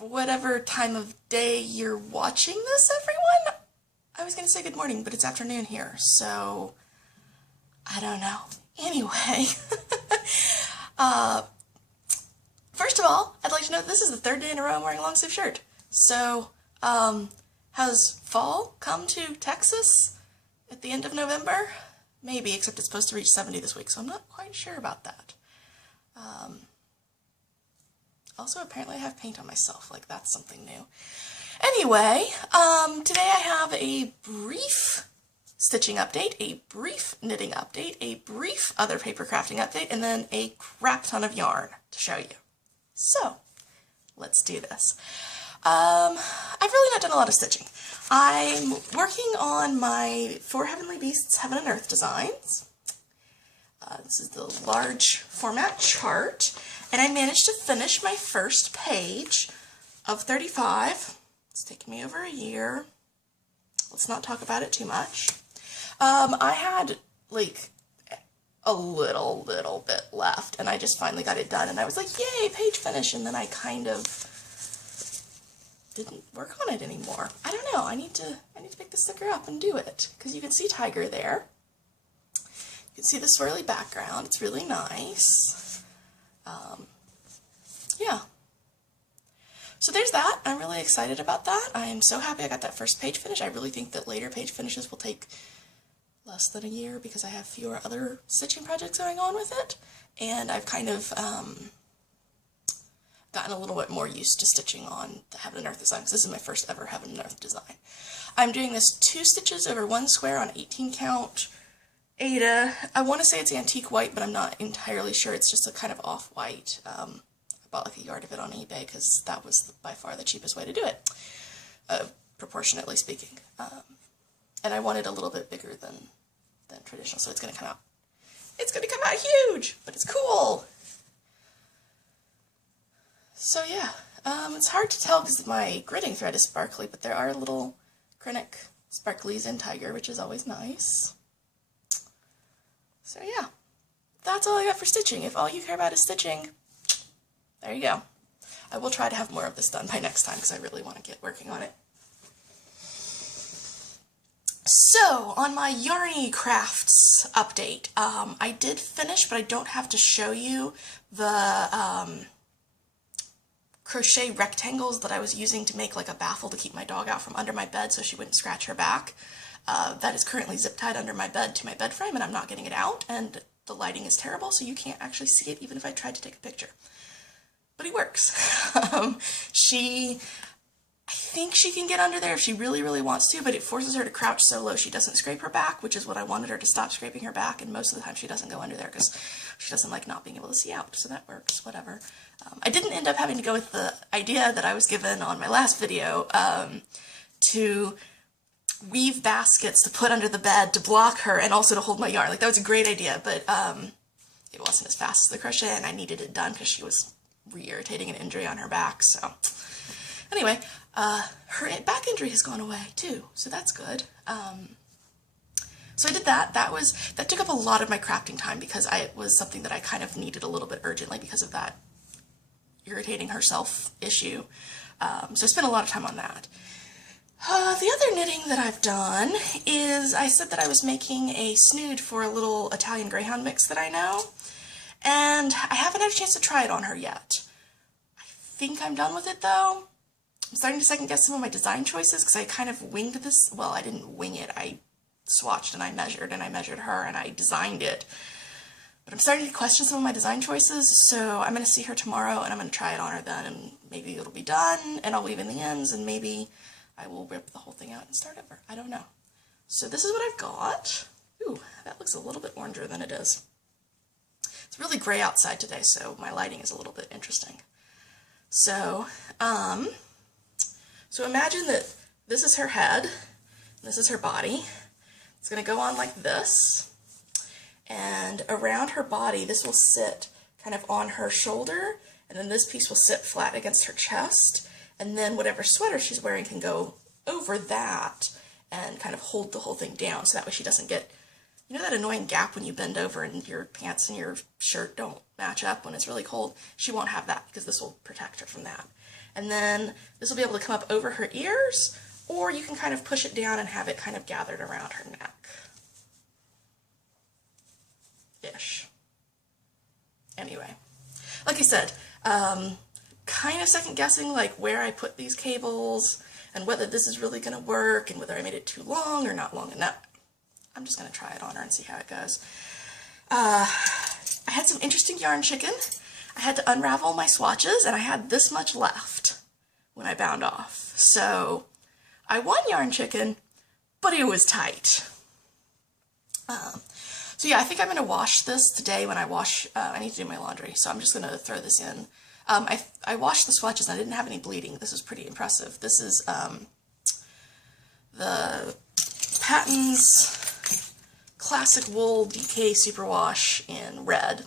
whatever time of day you're watching this, everyone. I was going to say good morning, but it's afternoon here, so I don't know. Anyway, first of all, I'd like to note this is the third day in a row I'm wearing a long sleeve shirt. So, has fall come to Texas at the end of November? Maybe, except it's supposed to reach 70 this week, so I'm not quite sure about that. Also, apparently I have paint on myself, like that's something new. Anyway, today I have a brief stitching update, a brief knitting update, a brief other paper crafting update, and then a crap ton of yarn to show you. So, let's do this. I've really not done a lot of stitching. I'm working on my 4 Heavenly Beasts Heaven and Earth designs. This is the large format chart, and I managed to finish my first page of 35. It's taken me over a year. Let's not talk about it too much. I had like a little bit left, and I just finally got it done, and I was like, yay, page finish, and then I kind of didn't work on it anymore. I don't know, I need to pick the sticker up and do it, because you can see Tiger there. You can see the swirly background, it's really nice. Yeah. So there's that. I'm really excited about that. I'm so happy I got that first page finish. I really think that later page finishes will take less than a year because I have fewer other stitching projects going on with it, and I've kind of gotten a little bit more used to stitching on the Heaven and Earth design, because this is my first ever Heaven and Earth design. I'm doing this 2 stitches over 1 square on 18 count Aida. I want to say it's antique white, but I'm not entirely sure. It's just a kind of off-white. I bought like a yard of it on eBay because that was by far the cheapest way to do it, proportionately speaking. And I want it a little bit bigger than traditional, so it's going to come out. It's going to come out huge, but it's cool. So yeah, it's hard to tell because my gridding thread is sparkly, but there are little Krennic sparklies in Tiger, which is always nice. So yeah, that's all I got for stitching. If all you care about is stitching, there you go. I will try to have more of this done by next time because I really want to get working on it. So, on my Yarny Crafts update, I did finish, but I don't have to show you the crochet rectangles that I was using to make like a baffle to keep my dog out from under my bed so she wouldn't scratch her back. That is currently zip tied under my bed to my bed frame, and I'm not getting it out, and the lighting is terrible, so you can't actually see it even if I tried to take a picture. But he works. I think she can get under there if she really wants to, but it forces her to crouch so low she doesn't scrape her back, which is what I wanted her to stop scraping her back, and most of the time she doesn't go under there because she doesn't like not being able to see out, so that works, whatever. I didn't end up having to go with the idea that I was given on my last video to weave baskets to put under the bed to block her and also to hold my yarn. Like, that was a great idea, but it wasn't as fast as the crochet, and I needed it done because she was re-irritating an injury on her back, so... Anyway, her back injury has gone away too, so that's good. So I did that. That took up a lot of my crafting time because it was something that I kind of needed a little bit urgently because of that irritating herself issue. So I spent a lot of time on that. The other knitting that I've done is I said that I was making a snood for a little Italian Greyhound mix that I know, and I haven't had a chance to try it on her yet. I think I'm done with it though. I'm starting to second guess some of my design choices because I kind of winged this. Well, I didn't wing it. I swatched and I measured her and I designed it. But I'm starting to question some of my design choices, so I'm going to see her tomorrow and I'm going to try it on her then, and maybe it'll be done and I'll weave in the ends, and maybe I will rip the whole thing out and start over. I don't know. So this is what I've got. Ooh, that looks a little bit oranger than it is. It's really gray outside today, so my lighting is a little bit interesting. So, so imagine that this is her head, and this is her body. It's going to go on like this, and around her body this will sit kind of on her shoulder, and then this piece will sit flat against her chest, and then whatever sweater she's wearing can go over that and kind of hold the whole thing down, so that way she doesn't get You know that annoying gap when you bend over and your pants and your shirt don't match up when it's really cold? She won't have that because this will protect her from that. And then this will be able to come up over her ears, or you can kind of push it down and have it kind of gathered around her neck. Ish. Anyway, like I said, kind of second guessing like where I put these cables and whether this is really going to work and whether I made it too long or not long enough. I'm just going to try it on her and see how it goes. I had some interesting yarn chicken. I had to unravel my swatches and I had this much left when I bound off. So I won yarn chicken, but it was tight. So yeah, I think I'm going to wash this today when I wash, I need to do my laundry, so I'm just going to throw this in. I washed the swatches and I didn't have any bleeding. This was pretty impressive. This is the Patton's Classic Wool DK Superwash in red.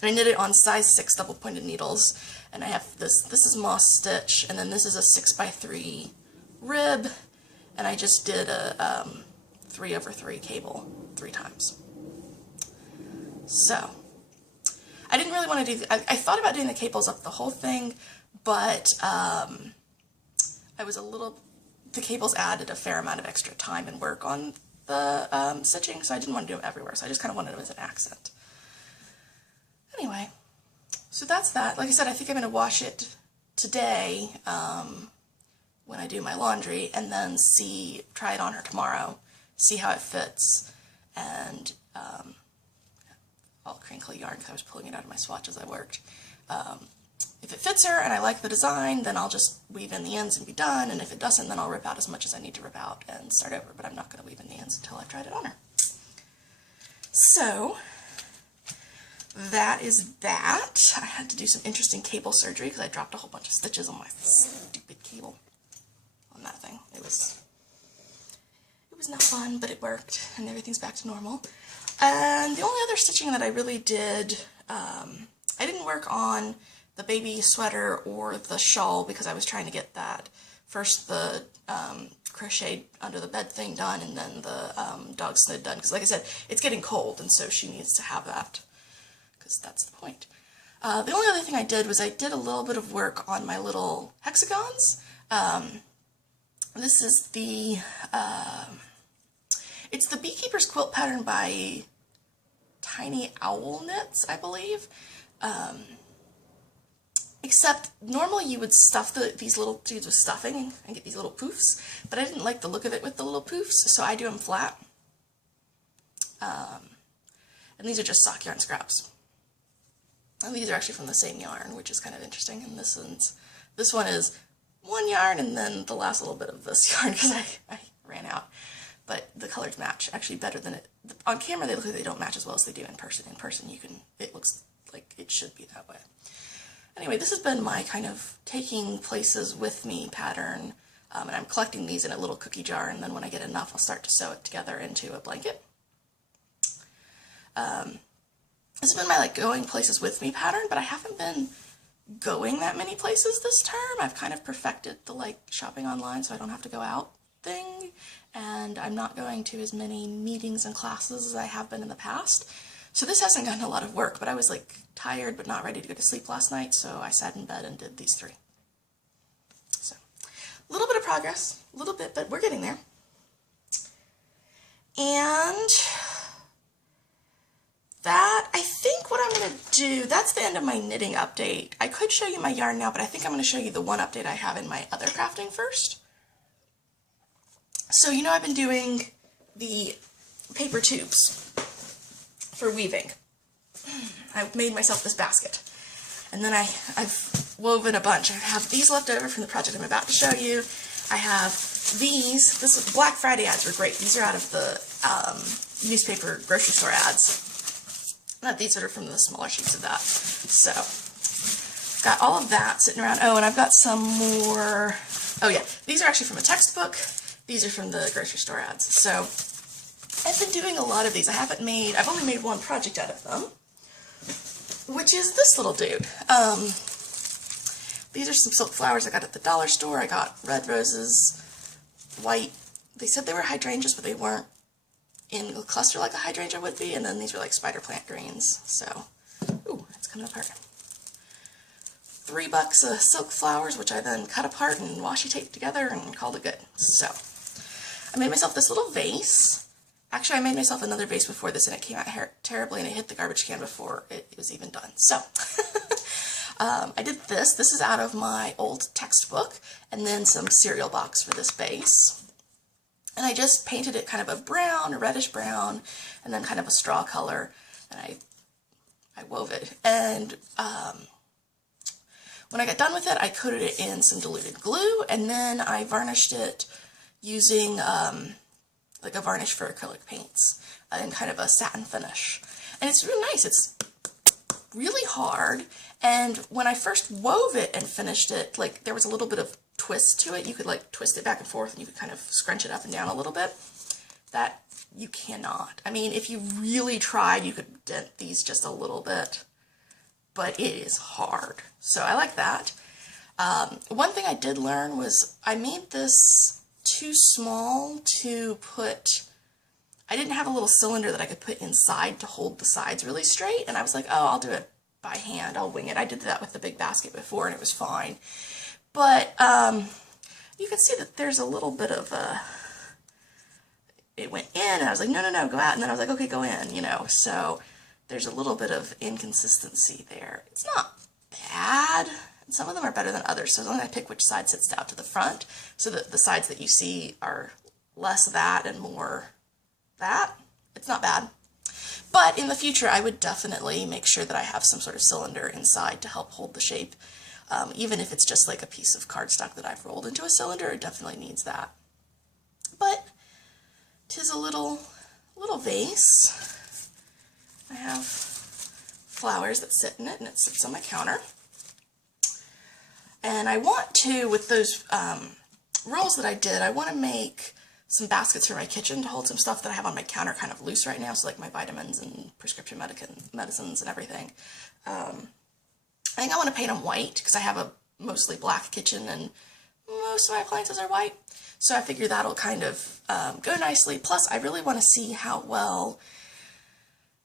And I knit it on size 6 double pointed needles. And I have this is moss stitch, and then this is a 6x3 rib, and I just did a 3/3 cable 3 times. So I didn't really want to do, I thought about doing the cables up the whole thing, but I was the cables added a fair amount of extra time and work on the stitching, so I didn't want to do them everywhere, so I just kind of wanted them as an accent. Anyway, so that's that. Like I said, I think I'm going to wash it today when I do my laundry, and then try it on her tomorrow, see how it fits, and all crinkly yarn because I was pulling it out of my swatch as I worked. If it fits her and I like the design, then I'll just weave in the ends and be done, and if it doesn't, then I'll rip out as much as I need to rip out and start over, but I'm not going to weave in the ends until I've tried it on her. So that is that. I had to do some interesting cable surgery because I dropped a whole bunch of stitches on my stupid cable on that thing. It was not fun, but it worked, and everything's back to normal. And the only other stitching that I really did, I didn't work on the baby sweater or the shawl because I was trying to get that, first the crochet under the bed thing done, and then the dog snid done, because like I said, it's getting cold, and so she needs to have that, because that's the point. The only other thing I did was I did a little bit of work on my little hexagons. This is it's the Beekeeper's Quilt pattern by Tiny Owl Knits, I believe. Except normally you would stuff these little dudes with stuffing and get these little poofs, but I didn't like the look of it with the little poofs, so I do them flat. And these are just sock yarn scraps. And these are actually from the same yarn, which is kind of interesting. And this one is one yarn and then the last little bit of this yarn because I ran out. But the colors match actually better than it. On camera they look like they don't match as well as they do in person. In person it looks like it should be that way. Anyway, this has been my kind of taking places with me pattern, and I'm collecting these in a little cookie jar, and then when I get enough I'll start to sew it together into a blanket. This has been my like going places with me pattern, but I haven't been going that many places this term. I've kind of perfected the like shopping online so I don't have to go out thing, and I'm not going to as many meetings and classes as I have been in the past. So this hasn't gotten a lot of work, but I was like tired but not ready to go to sleep last night, so I sat in bed and did these 3. So a little bit of progress, a little bit, but we're getting there. And that, I think what I'm going to do, that's the end of my knitting update. I could show you my yarn now, but I think I'm going to show you the one update I have in my other crafting first. So you know I've been doing the paper tubes for weaving. I made myself this basket, and then I've woven a bunch. I have these left over from the project I'm about to show you. I have these. Black Friday ads were great. These are out of the newspaper grocery store ads. Not these that are from the smaller sheets of that. So got all of that sitting around. Oh, and I've got some more. Oh yeah, these are actually from a textbook. These are from the grocery store ads. So I've been doing a lot of these. I've only made one project out of them, which is this little dude. These are some silk flowers I got at the dollar store. I got red roses, white. They said they were hydrangeas, but they weren't in a cluster like a hydrangea would be, and then these are like spider plant greens. So, ooh, it's coming apart. $3 of silk flowers, which I then cut apart and washi taped together and called it good. So, I made myself this little vase. Actually, I made myself another vase before this, and it came out terribly, and it hit the garbage can before it was even done. So, I did this. This is out of my old textbook, and then some cereal box for this vase. And I just painted it kind of a brown, a reddish brown, and then kind of a straw color, and I wove it. And when I got done with it, I coated it in some diluted glue, and then I varnished it using like a varnish for acrylic paints in kind of a satin finish. And it's really nice. It's really hard, and when I first wove it and finished it, like there was a little bit of twist to it. You could like twist it back and forth, and you could kind of scrunch it up and down a little bit. That you cannot. I mean, if you really tried, you could dent these just a little bit, but it is hard. So I like that. One thing I did learn was I made this too small to put, I didn't have a little cylinder that I could put inside to hold the sides really straight, and I was like, oh, I'll do it by hand, I'll wing it. I did that with the big basket before, and it was fine. But you can see that there's a little bit of it went in, and I was like, no, no, no, go out, and then I was like, okay, go in, you know, so there's a little bit of inconsistency there. It's not bad. Some of them are better than others, so then I pick which side sits out to the front, so that the sides that you see are less that and more that. It's not bad. But in the future, I would definitely make sure that I have some sort of cylinder inside to help hold the shape. Even if it's just like a piece of cardstock that I've rolled into a cylinder, it definitely needs that. But 'tis a little vase. I have flowers that sit in it, and it sits on my counter. And I want to, with those rolls that I did, I want to make some baskets for my kitchen to hold some stuff that I have on my counter kind of loose right now, so like my vitamins and prescription medicines and everything. I think I want to paint them white because I have a mostly black kitchen and most of my appliances are white. So I figure that'll kind of go nicely. Plus, I really want to see how well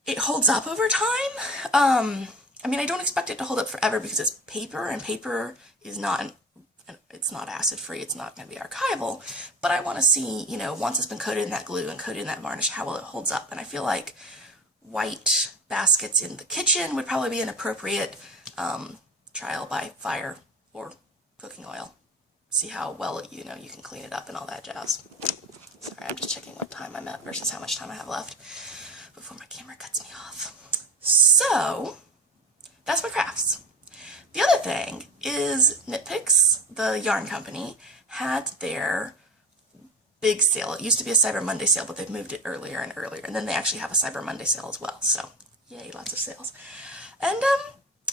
it holds up over time. I mean, I don't expect it to hold up forever because it's paper, and paper is not, it's not acid-free, it's not going to be archival, but I want to see, you know, once it's been coated in that glue and coated in that varnish, how well it holds up. And I feel like white baskets in the kitchen would probably be an appropriate trial by fire or cooking oil. See how well, you know, you can clean it up and all that jazz. Sorry, I'm just checking what time I'm at versus how much time I have left before my camera cuts me off. So, that's my crafts. The other thing is Knit Picks, the yarn company, had their big sale. It used to be a Cyber Monday sale, but they've moved it earlier and earlier. And then they actually have a Cyber Monday sale as well. So, yay, lots of sales. And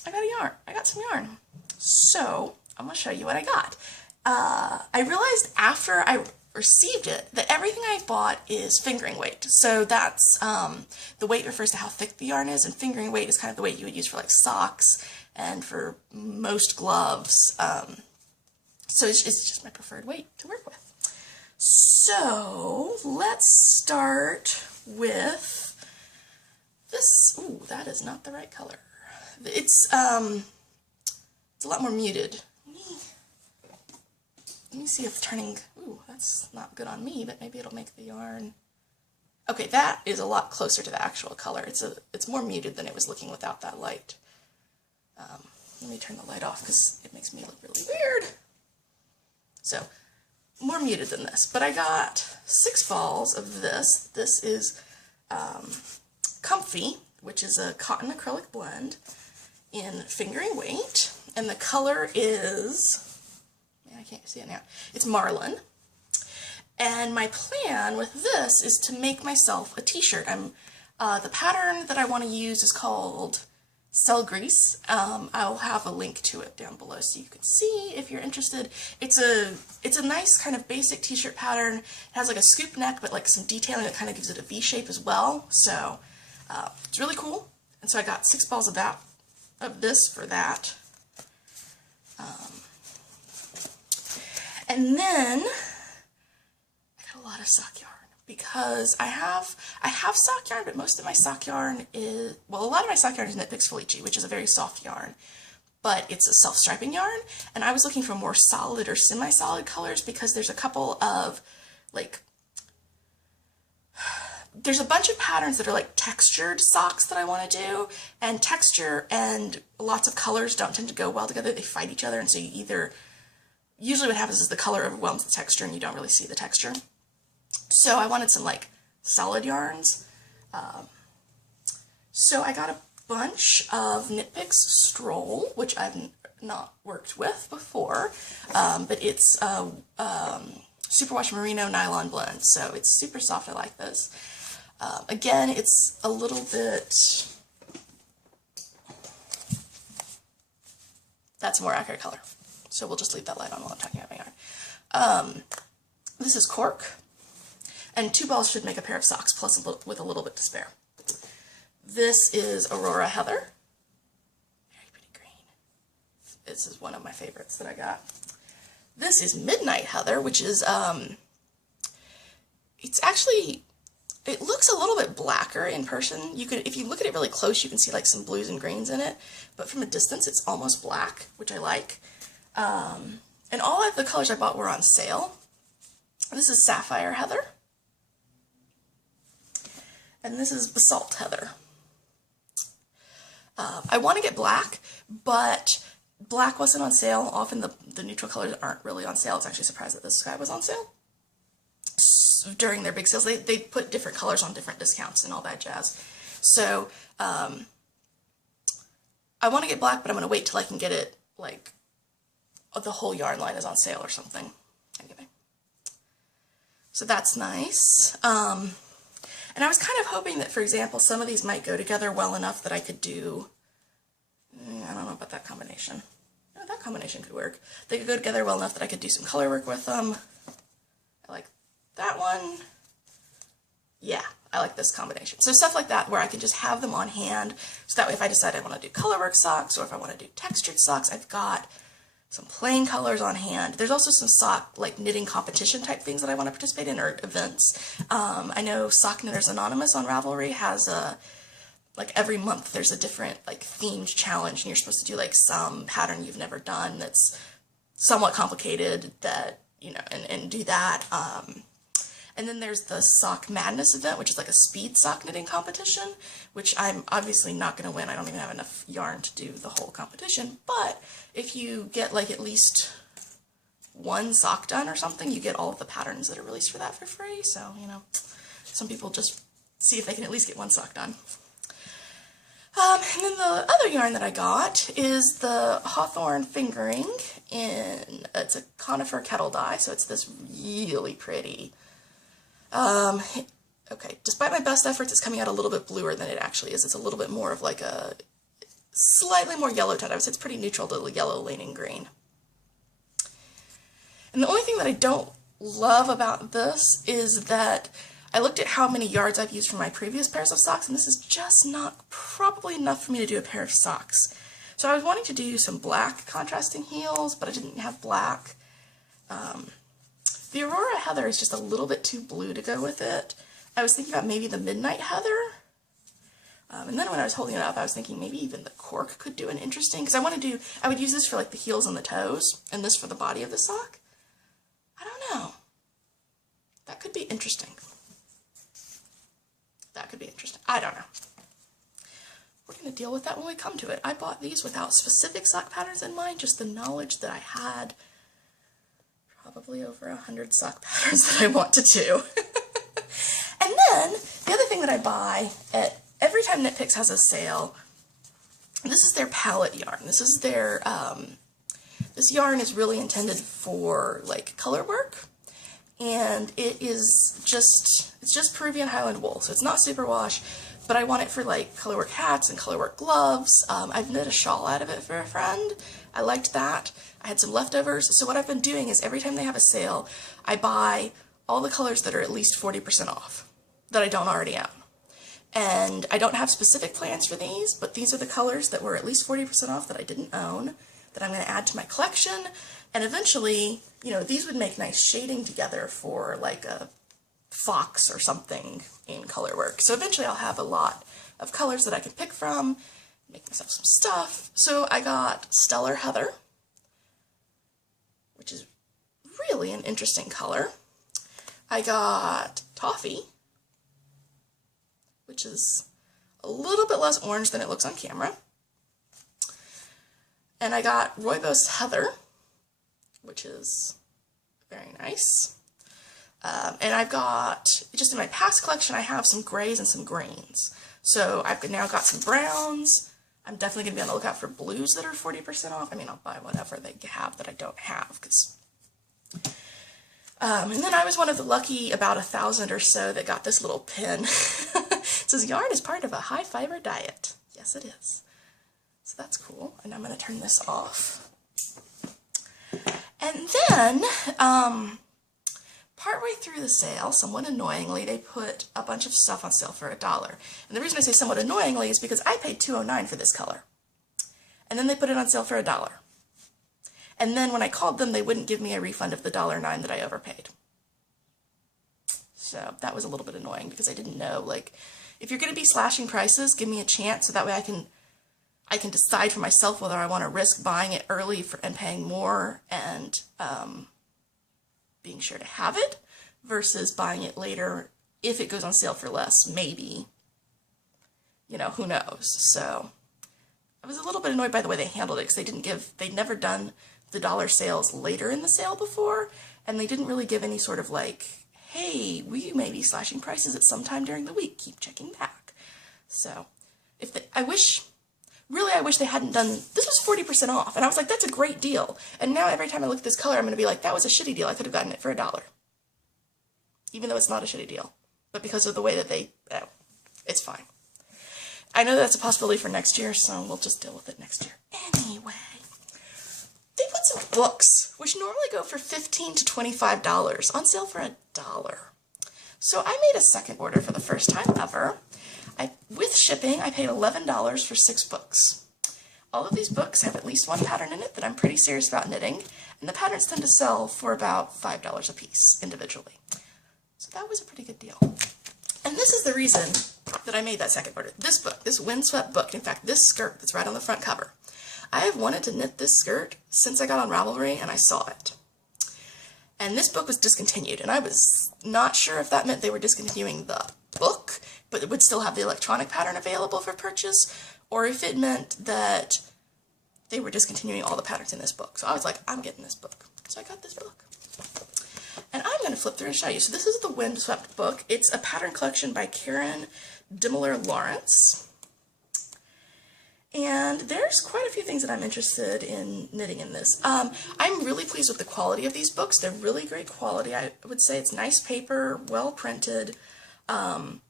I got a yarn. I got some yarn. So, I'm going to show you what I got. I realized after I received it that everything I bought is fingering weight. So that's, the weight refers to how thick the yarn is, and fingering weight is kind of the weight you would use for like socks and for most gloves. So it's just my preferred weight to work with. So let's start with this. Ooh, that is not the right color. It's a lot more muted. Let me see if turning, ooh, that's not good on me, but maybe it'll make the yarn. Okay, that is a lot closer to the actual color. It's more muted than it was looking without that light. Let me turn the light off because it makes me look really weird. So, more muted than this, but I got 6 balls of this. This is Comfy, which is a cotton acrylic blend in fingering weight, and the color is, I can't see it now. It's Marlin. And my plan with this is to make myself a t-shirt. The pattern that I want to use is called Cell Grease. I'll have a link to it down below so you can see if you're interested. It's a nice kind of basic t-shirt pattern. It has like a scoop neck, but like some detailing that kind of gives it a V shape as well. So it's really cool. And so I got 6 balls of this for that. And then I got a lot of sock yarn because I have sock yarn, but most of my sock yarn is, well, a lot of my sock yarn is Knit Picks Felici, which is a very soft yarn, but it's a self-striping yarn, and I was looking for more solid or semi-solid colors because there's a couple of, like, there's a bunch of patterns that are like textured socks that I want to do, and texture and lots of colors don't tend to go well together. They fight each other, and so you either, usually what happens is the color overwhelms the texture and you don't really see the texture. So I wanted some like solid yarns. So I got a bunch of Knit Picks Stroll, which I've not worked with before, but it's superwash merino nylon blend, so it's super soft. I like this. Again, it's a little bit, that's a more accurate color, so we'll just leave that light on while I'm talking about my yarn. This is cork, and 2 balls should make a pair of socks, plus with a little bit to spare. This is Aurora Heather, very pretty green. This is one of my favorites that I got. This is Midnight Heather, which is, it's actually, it looks a little bit blacker in person. You could, if you look at it really close, you can see like some blues and greens in it, but from a distance, it's almost black, which I like. And all of the colors I bought were on sale. This is Sapphire Heather. And this is Basalt Heather. I want to get black, but black wasn't on sale. Often the neutral colors aren't really on sale. I was actually surprised that this sky was on sale. During their big sales, they put different colors on different discounts and all that jazz. So I want to get black, but I'm going to wait till I can get it, like, the whole yarn line is on sale or something. Anyway, so that's nice. And I was kind of hoping that, for example, some of these might go together well enough that I could do, I don't know about that combination. No, that combination could work. They could go together well enough that I could do some color work with them. I like that one. Yeah, I like this combination. So stuff like that where I can just have them on hand, so that way if I decide I want to do color work socks or if I want to do textured socks, I've got some plain colors on hand. There's also some sock, like, knitting competition type things that I want to participate in, or events. I know Sock Knitters Anonymous on Ravelry has a, like, every month there's a different, like, themed challenge, and you're supposed to do, like, some pattern you've never done that's somewhat complicated, that, you know, and do that. And then there's the Sock Madness event, which is like a speed sock knitting competition, which I'm obviously not going to win. I don't even have enough yarn to do the whole competition, but if you get like at least one sock done or something, you get all of the patterns that are released for that for free. So, you know, some people just see if they can at least get one sock done. And then the other yarn that I got is the Hawthorn Fingering in, it's a conifer kettle dye, so it's this really pretty. Okay, despite my best efforts, it's coming out a little bit bluer than it actually is. It's a little bit more of like a slightly more yellow tone. I would say it's pretty neutral to yellow leaning green. And the only thing that I don't love about this is that I looked at how many yards I've used for my previous pairs of socks, and this is just not probably enough for me to do a pair of socks. So I was wanting to do some black contrasting heels, but I didn't have black. The Aurora Heather is just a little bit too blue to go with it. I was thinking about maybe the Midnight Heather. And then when I was holding it up, I was thinking maybe even the cork could do an interesting, because I would use this for like the heels and the toes, and this for the body of the sock. I don't know. That could be interesting. That could be interesting. I don't know. We're going to deal with that when we come to it. I bought these without specific sock patterns in mind, just the knowledge that I had probably over 100 sock patterns that I want to do. And then, the other thing that I buy at every time Knit Picks has a sale, this is their palette yarn. This is their, this yarn is really intended for, like, color work. And it is just, it's just Peruvian Highland wool, so it's not superwash, but I want it for, like, colorwork hats and colorwork gloves. I've knit a shawl out of it for a friend. I liked that. I had some leftovers, so what I've been doing is every time they have a sale, I buy all the colors that are at least 40% off, that I don't already own. And I don't have specific plans for these, but these are the colors that were at least 40% off that I didn't own, that I'm going to add to my collection, and eventually, you know, these would make nice shading together for like a fox or something in color work. So eventually I'll have a lot of colors that I can pick from, make myself some stuff. So I got Stellar Heather, which is really an interesting color. I got Toffee, which is a little bit less orange than it looks on camera. And I got Rooibos Heather, which is very nice. And I've got, just in my past collection, I have some grays and some greens. So I've now got some browns. I'm definitely going to be on the lookout for blues that are 40% off. I mean, I'll buy whatever they have that I don't have, because... and then I was one of the lucky about 1,000 or so that got this little pin. It says, yarn is part of a high-fiber diet. Yes, it is. So that's cool. And I'm going to turn this off. And then, partway through the sale, somewhat annoyingly, they put a bunch of stuff on sale for $1. And the reason I say somewhat annoyingly is because I paid $2.09 for this color. And then they put it on sale for $1. And then when I called them, they wouldn't give me a refund of the $1.09 that I overpaid. So that was a little bit annoying because I didn't know, like, if you're going to be slashing prices, give me a chance so that way I can decide for myself whether I want to risk buying it early and paying more and being sure to have it versus buying it later if it goes on sale for less, maybe. You know, who knows? So I was a little bit annoyed by the way they handled it because they'd never done the dollar sales later in the sale before, and they didn't really give any sort of like, hey, we may be slashing prices at some time during the week, keep checking back. So I wish they hadn't done, this was 40% off, and I was like, that's a great deal. And now every time I look at this color, I'm going to be like, that was a shitty deal, I could have gotten it for $1. Even though it's not a shitty deal. But because of the way that it's fine. I know that's a possibility for next year, so we'll just deal with it next year. Anyway, they put some books, which normally go for $15 to $25, on sale for $1. So I made a second order for the first time ever. With shipping, I paid $11 for 6 books. All of these books have at least one pattern in it that I'm pretty serious about knitting, and the patterns tend to sell for about $5 a piece individually. So that was a pretty good deal. And this is the reason that I made that second order. This book, this windswept book, in fact, this skirt that's right on the front cover. I have wanted to knit this skirt since I got on Ravelry and I saw it. And this book was discontinued, and I was not sure if that meant they were discontinuing the book, but it would still have the electronic pattern available for purchase, or if it meant that they were discontinuing all the patterns in this book. So I was like, I'm getting this book. So I got this book. And I'm going to flip through and show you. So this is the Windswept book. It's a pattern collection by Karen Dimmler-Lawrence. And there's quite a few things that I'm interested in knitting in this. I'm really pleased with the quality of these books. They're really great quality. I would say it's nice paper, well printed. I'm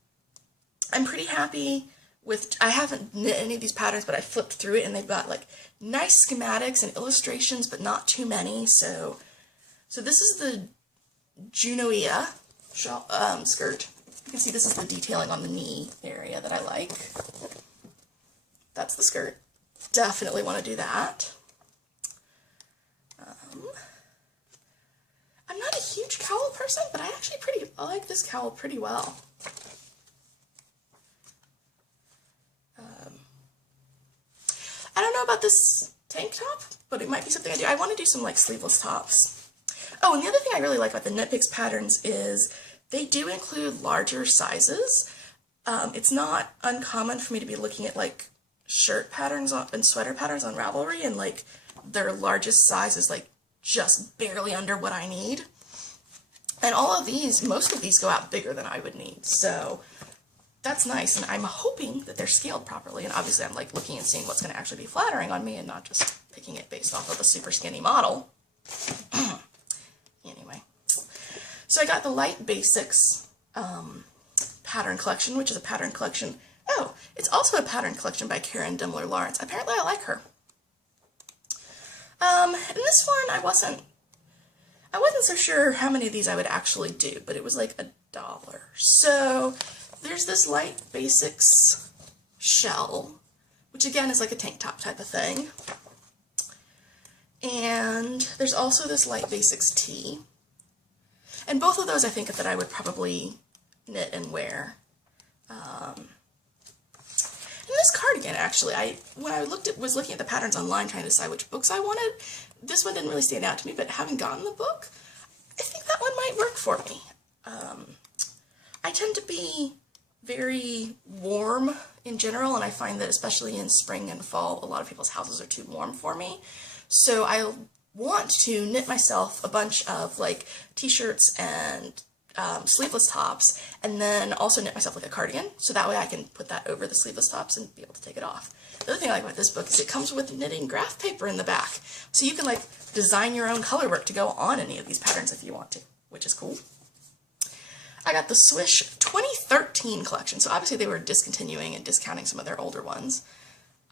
pretty happy with, I haven't knit any of these patterns, but I flipped through it and they've got like nice schematics and illustrations, but not too many. So this is the Junoia skirt. You can see this is the detailing on the knee area that I like. That's the skirt. Definitely want to do that. I'm not a huge cowl person, but I like this cowl pretty well. I don't know about this tank top, but it might be something I do. I want to do some like sleeveless tops. Oh, and the other thing I really like about the Knit Picks patterns is they do include larger sizes. It's not uncommon for me to be looking at like shirt patterns and sweater patterns on Ravelry, and like their largest size is like just barely under what I need. And all of these, most of these go out bigger than I would need. So that's nice, and I'm hoping that they're scaled properly, and obviously I'm like looking and seeing what's going to actually be flattering on me and not just picking it based off of a super skinny model. Anyway, so I got the Light Basics pattern collection, which is a pattern collection. Oh, it's also a pattern collection by Karen Dimmler-Lawrence. Apparently I like her. And this one I wasn't so sure how many of these I would actually do, but it was like $1. So there's this Light Basics shell, which again is like a tank top type of thing. And there's also this Light Basics tee. And both of those I think that I would probably knit and wear. And this cardigan, actually, when I was looking at the patterns online trying to decide which books I wanted, this one didn't really stand out to me, but having gotten the book, I think that one might work for me. I tend to be very warm in general, and I find that especially in spring and fall, a lot of people's houses are too warm for me. So I want to knit myself a bunch of like t-shirts and sleeveless tops, and then also knit myself like a cardigan, so that way I can put that over the sleeveless tops and be able to take it off. The other thing I like about this book is it comes with knitting graph paper in the back, so you can like design your own color work to go on any of these patterns if you want to, which is cool. I got the Swish 2013 collection, so obviously they were discontinuing and discounting some of their older ones.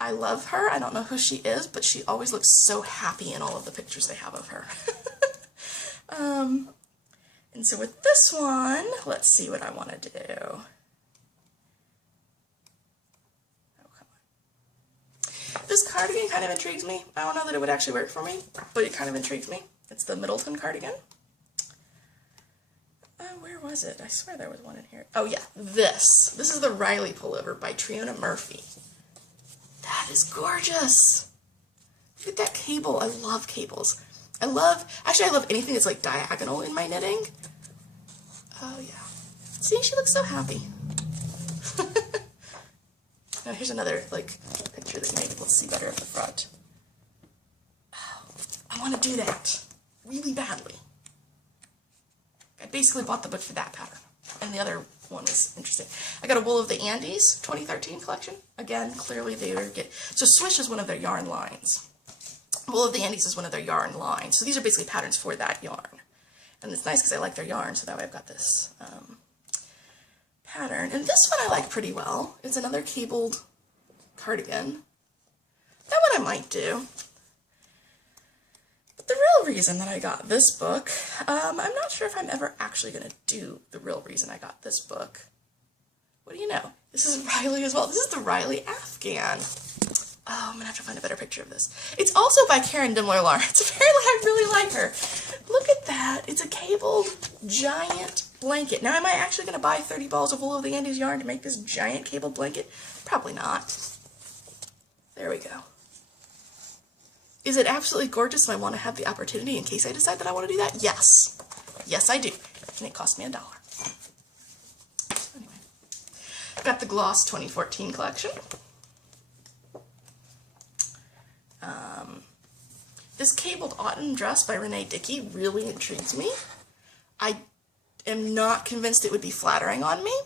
I love her. I don't know who she is, but she always looks so happy in all of the pictures they have of her. And so with this one, let's see what I want to do. Oh, come on. This cardigan kind of intrigues me. I don't know that it would actually work for me, but it kind of intrigues me. It's the Middleton cardigan. Where was it? I swear there was one in here. Oh yeah, this. This is the Riley pullover by Triona Murphy. That is gorgeous. Look at that cable. I love cables. Actually I love anything that's like diagonal in my knitting. Oh yeah. See, she looks so happy. Now here's another like picture that you may be able to see better at the front. Oh, I want to do that really badly. I basically bought the book for that pattern, and the other one was interesting. I got a Wool of the Andes 2013 collection. Again, clearly they were so Swish is one of their yarn lines. Wool of the Andes is one of their yarn lines. So these are basically patterns for that yarn. And it's nice because I like their yarn, so that way I've got this pattern. And this one I like pretty well. It's another cabled cardigan. That one I might do. But the real reason that I got this book, I'm not sure if I'm ever actually going to do the real reason I got this book. What do you know? This is Riley as well. This is the Riley Afghan. Oh, I'm going to have to find a better picture of this. It's also by Karen Dimler Lawrence. Apparently I really like her. Look at that. It's a cabled giant blanket. Now, am I actually going to buy 30 balls of Wool of the Andes yarn to make this giant cabled blanket? Probably not. There we go. Is it absolutely gorgeous and I want to have the opportunity in case I decide that I want to do that? Yes. Yes, I do. And it cost me $1. So anyway, I've got the Gloss 2014 collection. This cabled autumn dress by Renee Dickey really intrigues me. I am not convinced it would be flattering on me,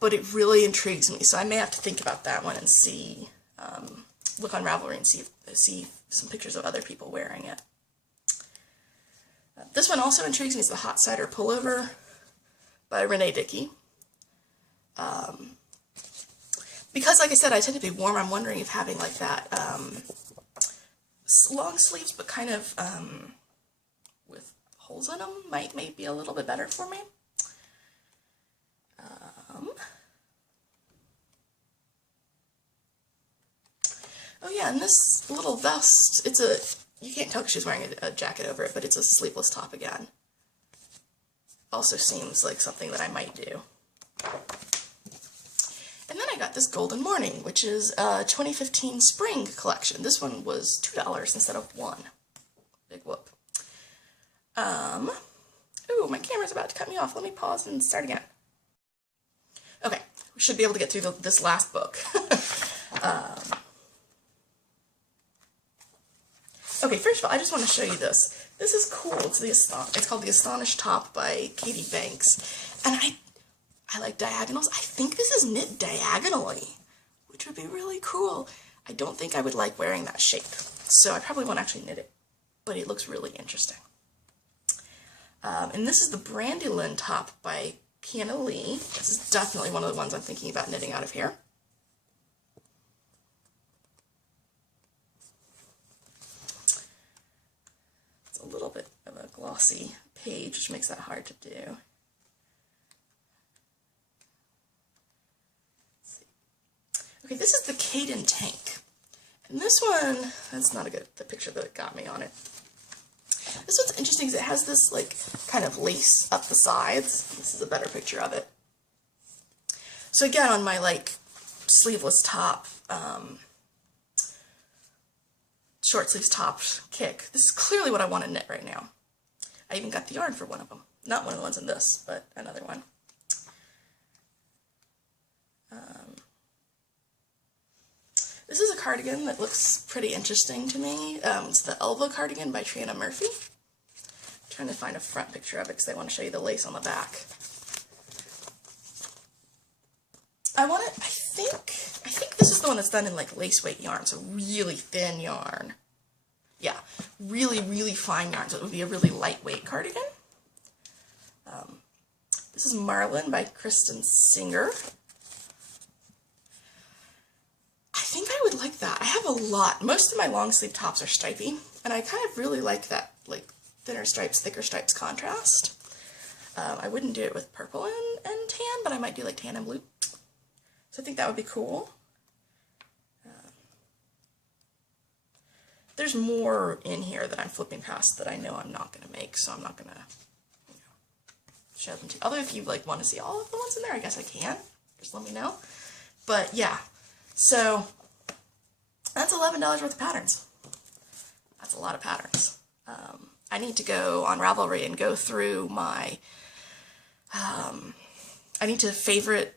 but it really intrigues me, so I may have to think about that one and see, look on Ravelry and see some pictures of other people wearing it. This one also intrigues me. It's the Hot Cider Pullover by Renee Dickey. Because, like I said, I tend to be warm, I'm wondering if having like that long sleeves, but kind of with holes in them might be a little bit better for me. Oh yeah, and this little vest, you can't tell because she's wearing a jacket over it, but it's a sleeveless top again. Also seems like something that I might do. And then I got this Golden Morning, which is a 2015 spring collection. This one was $2 instead of $1. Big whoop. Ooh, my camera's about to cut me off. Let me pause and start again. Okay, we should be able to get through this last book. Okay, first of all, I just want to show you this. This is cool. It's called The Astonished Top by Katie Banks. And I like diagonals. I think this is knit diagonally, which would be really cool. I don't think I would like wearing that shape, so I probably won't actually knit it, but it looks really interesting. And this is the Brandylin top by Kiana Lee. This is definitely one of the ones I'm thinking about knitting out of here. It's a little bit of a glossy page, which makes that hard to do. Okay, this is the Caden Tank. And this one, that's not the picture that got me on it. This one's interesting because it has this like kind of lace up the sides. This is a better picture of it. So again, on my like sleeveless top, short sleeves top kick, this is clearly what I want to knit right now. I even got the yarn for one of them. Not one of the ones in this, but another one. This is a cardigan that looks pretty interesting to me. It's the Elva cardigan by Trina Murphy. I'm trying to find a front picture of it because I want to show you the lace on the back. I think this is the one that's done in like lace weight yarn, so really thin yarn. Yeah, really, really fine yarn, so it would be a really lightweight cardigan. This is Marlin by Kristen Singer. I think I would like that. I have a lot. Most of my long sleeve tops are stripy, and I kind of really like that, like thinner stripes, thicker stripes contrast. I wouldn't do it with purple and tan, but I might do like tan and blue. So I think that would be cool. There's more in here that I'm flipping past that I know I'm not going to make, so I'm not going to show them to you. Although if you like want to see all of the ones in there, I guess I can. Just let me know. But yeah, so that's $11 worth of patterns. That's a lot of patterns. I need to go on Ravelry and go through my, I need to favorite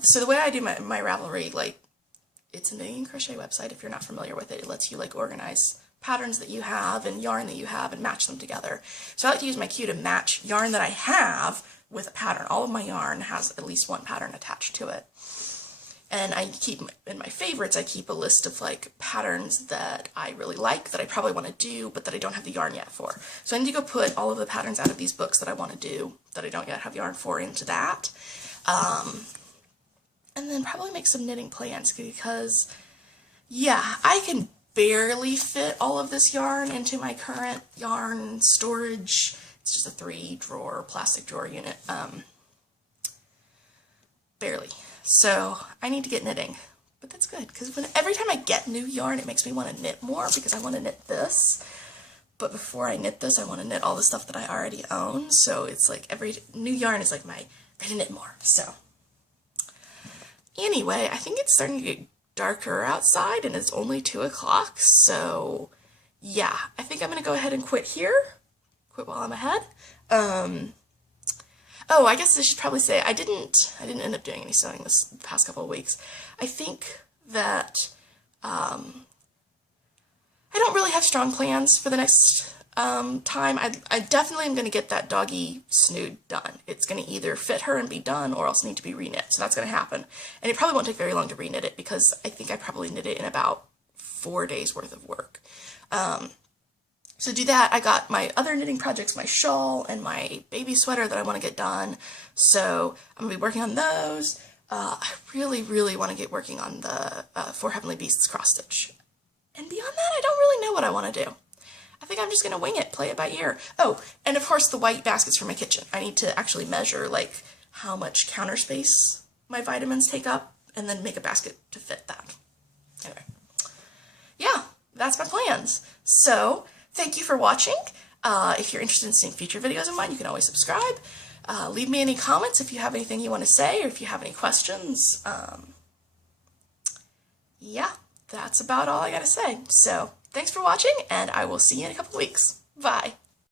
so the way I do my Ravelry, like, it's a knitting and crochet website. If you're not familiar with it, it lets you like organize patterns that you have and yarn that you have and match them together. So I like to use my queue to match yarn that I have with a pattern. All of my yarn has at least one pattern attached to it. And I keep, in my favorites, I keep a list of like patterns that I really like, that I probably want to do, but that I don't have the yarn yet for. So I need to go put all of the patterns out of these books that I want to do, that I don't yet have yarn for, into that. And then probably make some knitting plans, because, yeah, I can barely fit all of this yarn into my current yarn storage. It's just a 3-drawer plastic drawer unit. Barely. So I need to get knitting, but that's good, because every time I get new yarn, it makes me want to knit more, because I want to knit this. But before I knit this, I want to knit all the stuff that I already own. So it's like every new yarn is like I gotta knit more. So anyway, I think it's starting to get darker outside, and it's only 2 o'clock. So yeah, I think I'm gonna go ahead and quit here. Quit while I'm ahead. Oh, I guess I should probably say I didn't end up doing any sewing this past couple of weeks. I think that I don't really have strong plans for the next time. I definitely am going to get that doggy snood done. It's going to either fit her and be done, or else need to be reknit. So that's going to happen. And it probably won't take very long to reknit it, because I think I probably knit it in about 4 days worth of work. So do that. I got my other knitting projects, my shawl and my baby sweater that I want to get done. So I'm going to be working on those. I really, really want to get working on the For Heavenly Beasts cross stitch. And beyond that, I don't really know what I want to do. I think I'm just going to wing it, play it by ear. Oh, and of course the white baskets for my kitchen. I need to actually measure like how much counter space my vitamins take up, and then make a basket to fit that. Anyway, yeah, that's my plans. So thank you for watching. If you're interested in seeing future videos of mine, you can always subscribe. Leave me any comments if you have anything you want to say, or if you have any questions. Yeah, that's about all I gotta say. So thanks for watching, and I will see you in a couple weeks. Bye.